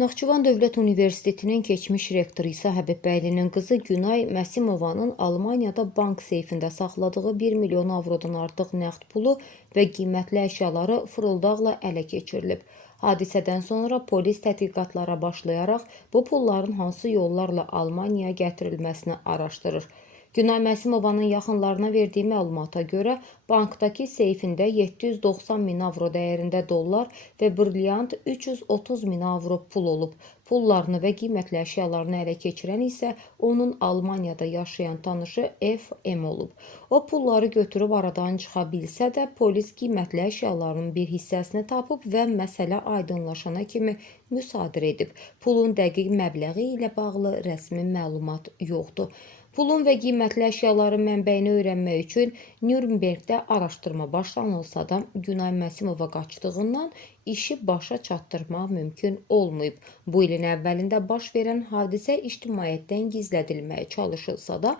Naxçıvan Dövlət Universitetinin keçmiş rektoru İsa Həbibbəylinin qızı Günay Məsimovanın Almaniyada bank seyfində saxladığı 1 milyon avrodan artıq nəqd pulu və qiymətli əşyaları fırıldaqla ələ keçirilib. Hadisədən sonra polis tədqiqatlara başlayaraq bu pulların hansı yollarla Almaniyaya gətirilməsini araşdırır. Günay Məsimovanın yaxınlarına verdiyi məlumata görə bankdakı seyfində 790 min avro dəyərində dollar və brilyant 330 min avro pul olub. Pullarını və qiymətli əşyalarını ələ keçirən isə onun Almaniyada yaşayan tanışı F.M. olub. O pulları götürüb aradan çıxa bilsə də polis qiymətli əşyaların bir hissəsini tapıb və məsələ aydınlaşana kimi müsadirə edib. Pulun dəqiq məbləği ilə bağlı rəsmi məlumat yoxdur. Pulun və qiymətli əşyaların mənbəyini öyrənmək üçün Nürnbergdə araşdırma başlanılsa da Günay Məsimova qaçdığından işi başa çatdırmaq mümkün olmayıb. Bu ilin əvvəlində baş verən hadisə ictimaiyyətdən gizlədilməyə çalışılsa da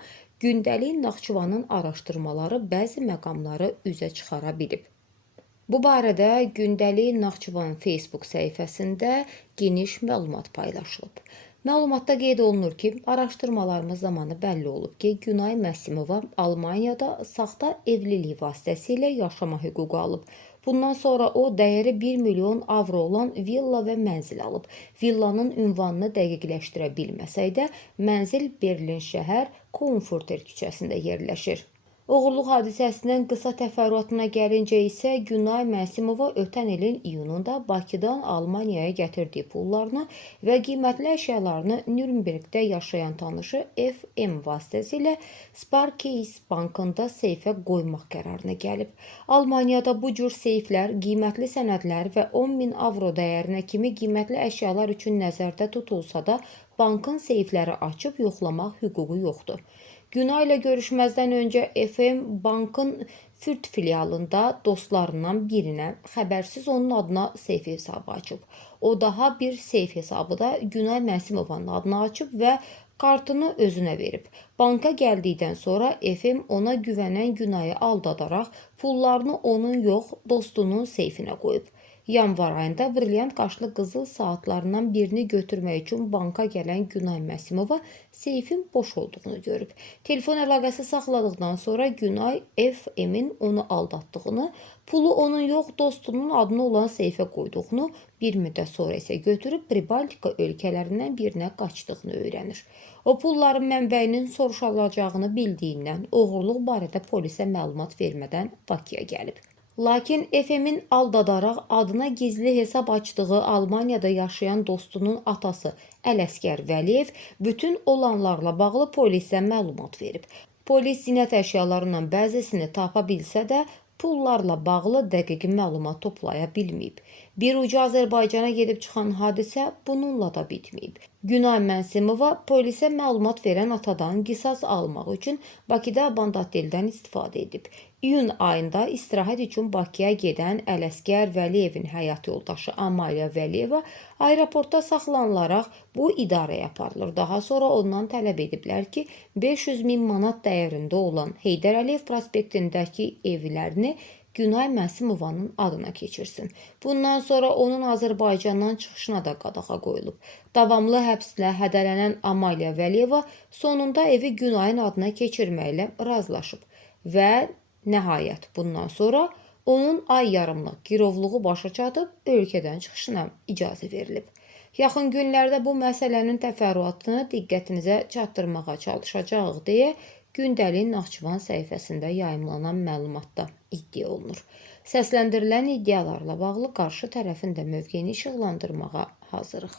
gündəlik Naxçıvanın araşdırmaları bəzi məqamları üzə çıxara bilib. Bu barədə gündəlik Naxçıvan Facebook səhifəsində geniş məlumat paylaşılıb. Məlumatda qeyd olunur ki, araşdırmalarımız zamanı bəlli olub ki, Günay Məsimova Almaniyada saxta evlilik vasitəsilə yaşama hüququ alıb. Bundan sonra o dəyəri 1 milyon avro olan villa və mənzil alıb. Villanın ünvanını dəqiqləşdirə bilməsək də, mənzil Berlin şəhər Komforter küçəsində yerləşir. Oğurluq hadisəsinin qısa təfərrüatına gəlincə isə Günay Məsimova ötən ilin iyununda Bakıdan Almaniyaya gətirdiyi pullarını və qiymətli əşyalarını Nürnbergdə yaşayan tanışı F.M. vasitəsilə Sparkase bankında seyfə qoymaq qərarına gəlib. Almaniyada bu cür seyflər, qiymətli sənədlər və 10 min avro dəyərinə kimi qiymətli əşyalar üçün nəzərdə tutulsa da, bankın seyfləri açıb yoxlamaq hüququ yoxdur. Günay ilə görüşməzdən öncə FM bankın Fürth filialında dostlarından birinə xəbərsiz onun adına seyf hesabı açıb. O daha bir seyf hesabı da Günay Məsimovanın adına açıb və kartını özünə verib. Banka gəldikdən sonra FM ona güvənən Günayı aldadaraq pullarını onun yox, dostunun seyfinə qoyub. Yanvar ayında brilyant qaşlı qızıl saatlarından birini götürmək üçün banka gələn Günay Məsimova seyfin boş olduğunu görüb. Telefon əlaqəsi saxladıqdan sonra Günay F.M.'in onu aldatdığını, pulu onun yox, dostunun adına olan seyfə qoyduğunu, bir müddət sonra isə götürüb Pribaltika ölkələrindən birinə qaçdığını öyrənir. O pulların mənbəyinin soruşulacağını bildiyindən oğurluq barədə polisə məlumat vermədən Bakıya gəlib. Lakin FM-in aldadaraq adına gizli hesab açdığı Almaniyada yaşayan dostunun atası Ələsgər Vəliyev bütün olanlarla bağlı polisə məlumat verib. Polis zinət əşyalarından bəzisini tapa bilsə də, pullarla bağlı dəqiq məlumat toplaya bilməyib. Bir ucu Azərbaycana gedib çıxan hadisə bununla da bitməyib. Günay Məsimova polisə məlumat verən atadan qisas almaq üçün Bakıda Bandatdeldən istifadə edib. İyun ayında istirahət üçün Bakıya gedən Ələsgər Vəliyevin həyat yoldaşı Amaliya Vəliyeva aeroportda saxlanılaraq bu idarəyə aparılır. Daha sonra ondan tələb ediblər ki, 500 min manat dəyərində olan Heydər Əliyev prospektindəki evlərini Günay Məsimovanın adına keçirsin. Bundan sonra onun Azərbaycandan çıxışına da qadağa qoyulub. Davamlı həbslə hədələnən Amaliya Vəliyeva sonunda evi Günayın adına keçirməklə razılaşıb və nəhayət bundan sonra onun ay yarımlıq girovluğu başa çatıb ölkədən çıxışına icazə verilib. Yaxın günlərdə bu məsələnin təfərrüatını diqqətinizə çatdırmağa çalışacağıq deyə gündəlik Naxçıvan səhifəsində yayımlanan məlumatda iddia olunur. Səsləndirilən iddialarla bağlı qarşı tərəfin də mövqeyini işıqlandırmağa hazırıq.